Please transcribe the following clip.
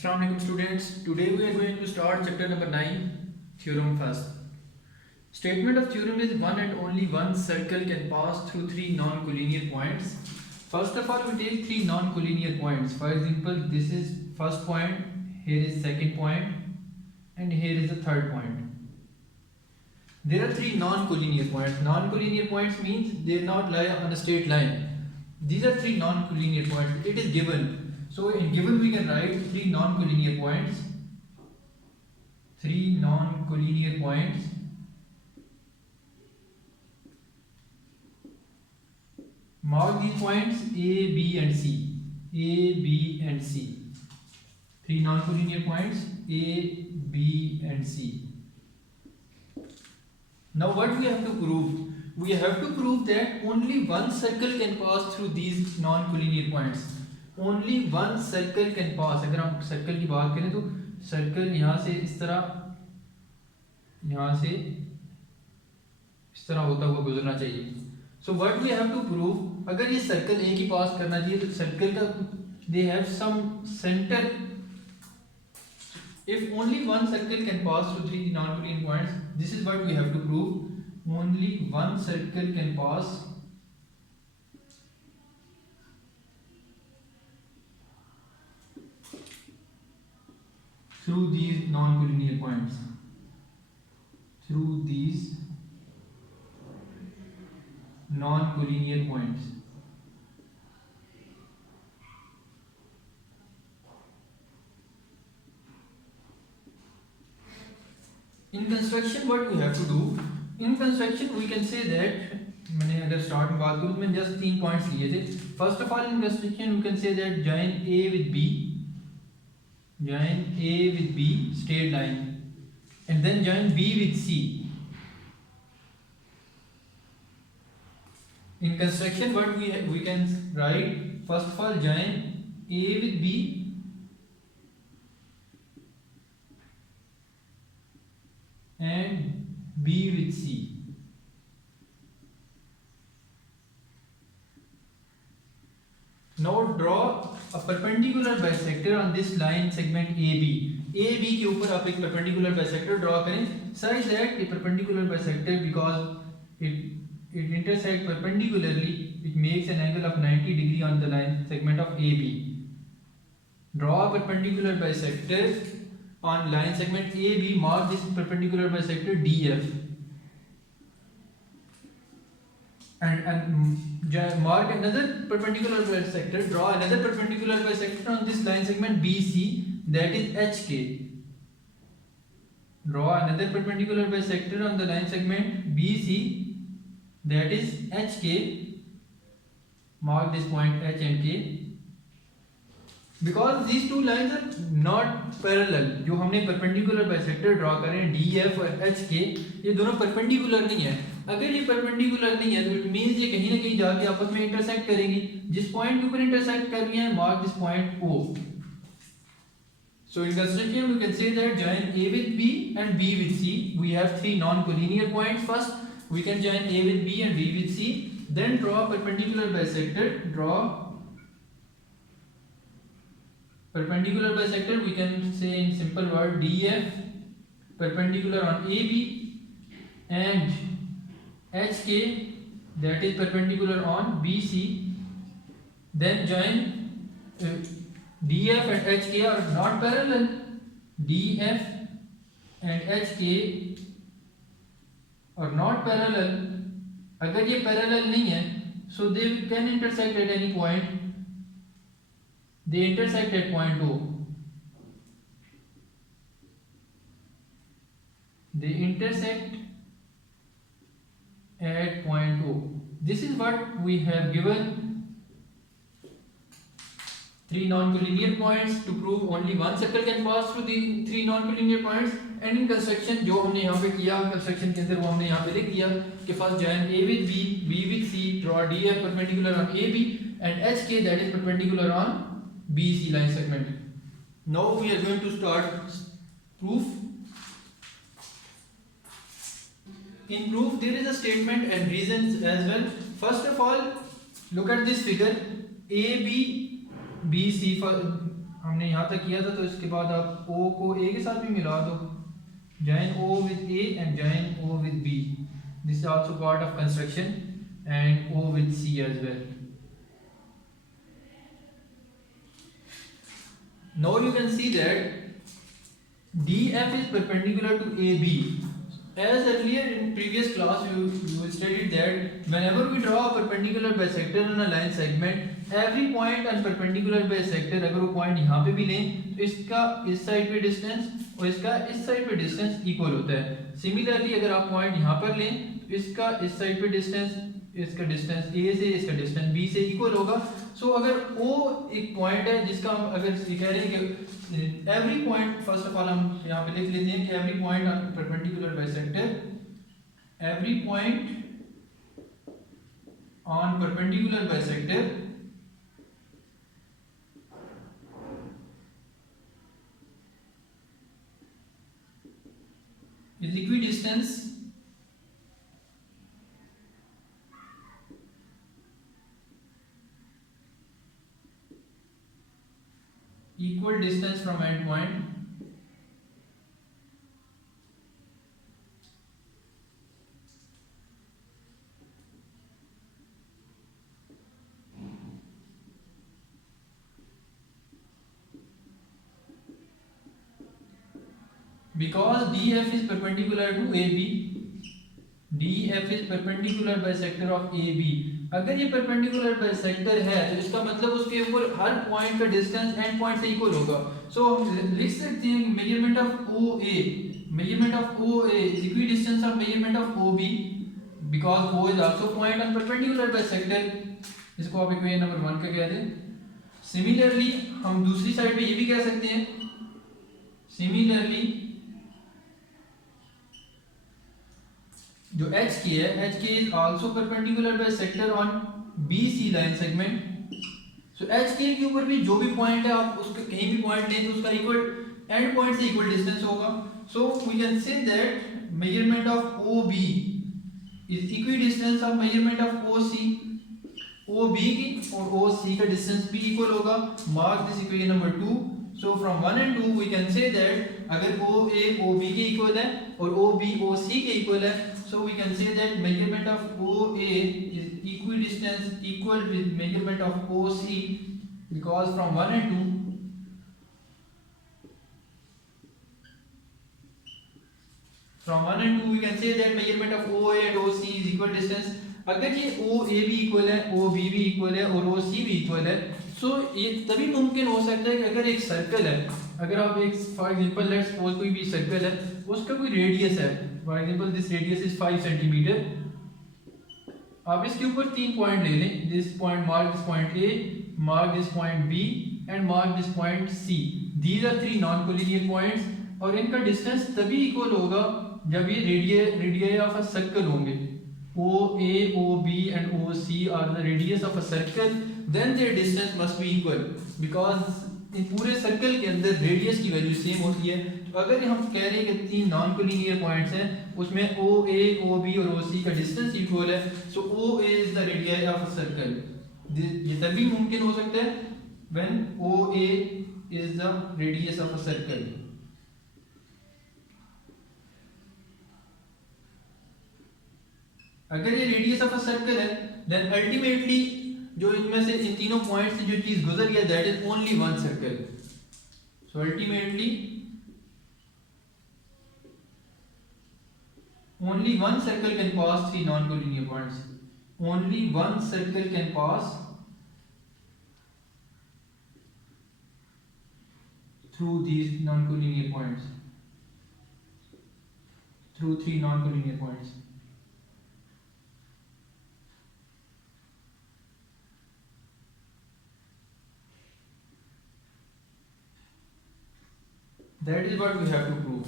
Assalamu alaikum students. Today we are going to start chapter number 9, theorem first. Statement of theorem is one and only one circle can pass through three non-collinear points. First of all, we take three non-collinear points. For example, this is first point, here is second point, and here is the third point. There are three non-collinear points. Non-collinear points means they not lie on a straight line. These are three non-collinear points. It is given. So in given we can write three non-collinear points. Three non-collinear points. Mark these points A, B and C. A, B and C. Three non-collinear points A, B and C. Now what we have to prove? We have to prove that only one circle can pass through these non-collinear points. Only one circle can pass. अगर हम circle की बात करें तो circle यहाँ से इस तरह, यहाँ से इस तरह होता हुआ गुजरना चाहिए. So what we have to prove? अगर ये सर्कल एक ही पास करना चाहिए तो सर्कल का they have some center. If only one circle can pass through three non-collinear points, this is what we have to prove. Only one circle can pass through these non-collinear points. Through these non-collinear points. In construction, what we have to do? In construction, we can say that मैंने अगर start में बात करूँ तो मैंने just 3 points लिए थे. First of all in construction we can say that join A with B, join A with B straight line, and then join B with C. In construction, what we can write? First of all, join A with B and B with C. Now draw a perpendicular bisector on this line segment AB. AB के ऊपर आप एक perpendicular bisector draw करें such that a perpendicular bisector, because it intersects perpendicularly, it makes an angle of 90 degree on the line segment of AB. Draw a perpendicular bisector on line segment AB. Mark this perpendicular bisector DF. And mark another perpendicular bisector. Draw another perpendicular bisector on this line segment BC, that is HK. Draw another perpendicular bisector on the line segment BC, that is HK. Mark this point H and K. Because these two lines are not parallel, जो हमने perpendicular bisector draw करें DF और HK, ये दोनों perpendicular नहीं है. अगर ये perpendicular नहीं है तो it means ये कहीं ना कहीं जाके आपस में intersect करेंगी. जिस point के ऊपर intersect कर रही है, mark this point O. So in construction we can say that join A with B and B with C. We have three non-collinear points. First we can join A with B and B with C. Then draw perpendicular bisector. Draw perpendicular bisector, we can say in simple word DF, perpendicular on AB, and HK, that is perpendicular on BC. Then join DF and HK are not parallel. DF and HK are not parallel. अगर ये parallel नहीं है, so they can intersect at any point. They intersect at point O. They intersect at point O. This is what we have given. Three non-collinear points to prove only one circle can pass through the three non-collinear points. And in construction, जो हमने यहाँ पे किया construction के अंदर वो हमने यहाँ पे लिख दिया कि first join A with B, B with C, draw DF perpendicular on AB and HK, that is perpendicular on BC line segment. Now we are going to start proof. In proof there is a statement and reasons as well. First of all, look at this figure. AB BC, for हमने यहाँ तक किया था, तो इसके बाद आप O को A के साथ भी मिला दो, join O with A and join O with B. This is also part of construction, and O with C as well. Now you can see that DF is perpendicular to AB. As earlier in previous class you studied that whenever we draw a perpendicular bisector on a line segment, every point on perpendicular bisector, अगर वो point यहाँ पे भी लें तो इसका इस side पे डिस्टेंस और इसका इस साइड पे डिस्टेंस इक्वल होता है. सिमिलरली अगर आप पॉइंट यहाँ पर लें तो इसका इस साइड पे डिस्टेंस, इसका डिस्टेंस A से इसका डिस्टेंस B से इक्वल होगा. सो अगर O एक पॉइंट है जिसका हम अगर कह रहे हैं कि every point, first of all हम यहाँ पे लिख लेते हैं कि every point on perpendicular bisector, every point on perpendicular bisector is equidistant equal distance from end point because DF is perpendicular to AB. DF is perpendicular bisector of AB. अगर ये perpendicular bisector है तो इसका मतलब उसके ऊपर हर point का distance and point से इक्वल होगा. सो हम लिख सकते हैं कि measurement of OA is equidistant of measurement of OB because O is also point on perpendicular bisector. इसको आप इक्वेशन नंबर 1 का कह दें. सिमिलरली हम दूसरी साइड पे ये भी कह सकते हैं, सिमिलरली जो HK है, HK is also perpendicular bisector on BC line segment. So HK के ऊपर भी जो भी पॉइंट है आप उसके कहीं भी पॉइंट लें तो उसका इक्वल एंड पॉइंट से इक्वल डिस्टेंस होगा. So we can say that measurement of OB is equidistant of measurement of OC. OB की और OC का डिस्टेंस भी इक्वल होगा. Mark this equation number 2. So from 1 and 2 we can say that अगर OA OB के equal है और OB OC के इक्वल है, so we can say that measurement of OA is equidistant equal with measurement of OC because from 1 and 2 we can say that measurement of OA and OC is equal distance. अगर ये OA भी equal है, OB भी equal है और OC भी equal है, सो ये तभी मुमकिन हो सकता है कि अगर एक सर्कल है, अगर आप एक फॉर एग्जांपल लेट्स सपोज कोई भी सर्कल है, उसका कोई रेडियस है, for example this radius is 5 centimetre. आप इसके ऊपर 3 पॉइंट ले लें, this point, mark this point A, mark this point B and mark this point C. These are 3 non collinear points और इनका डिस्टेंस तभी इक्वल होगा जब ये रेडियस ऑफ अ सर्कल होंगे. OA, OB and OC are the radius of a circle, then their distance must be equal because इन पूरे circle के अंदर रेडियस की वैल्यू सेम होती है. तो अगर हम कह रहे हैं कि 3 नॉन कोलिनियर पॉइंट्स हैं, उसमें OA, OB और OC का डिस्टेंस इक्वल है, सो OA is the radius of a circle. ये तभी मुमकिन हो सकता है when OA is the radius of a circle. अगर ये रेडियस ऑफ अ सर्कल है देन अल्टीमेटली जो इनमें से इन तीनों पॉइंट से जो चीज गुजर गया that is only one circle. So ultimately only one circle can pass three non collinear points. Only one circle can pass through these non-collinear points, through 3 non-collinear points. That is what we have to prove.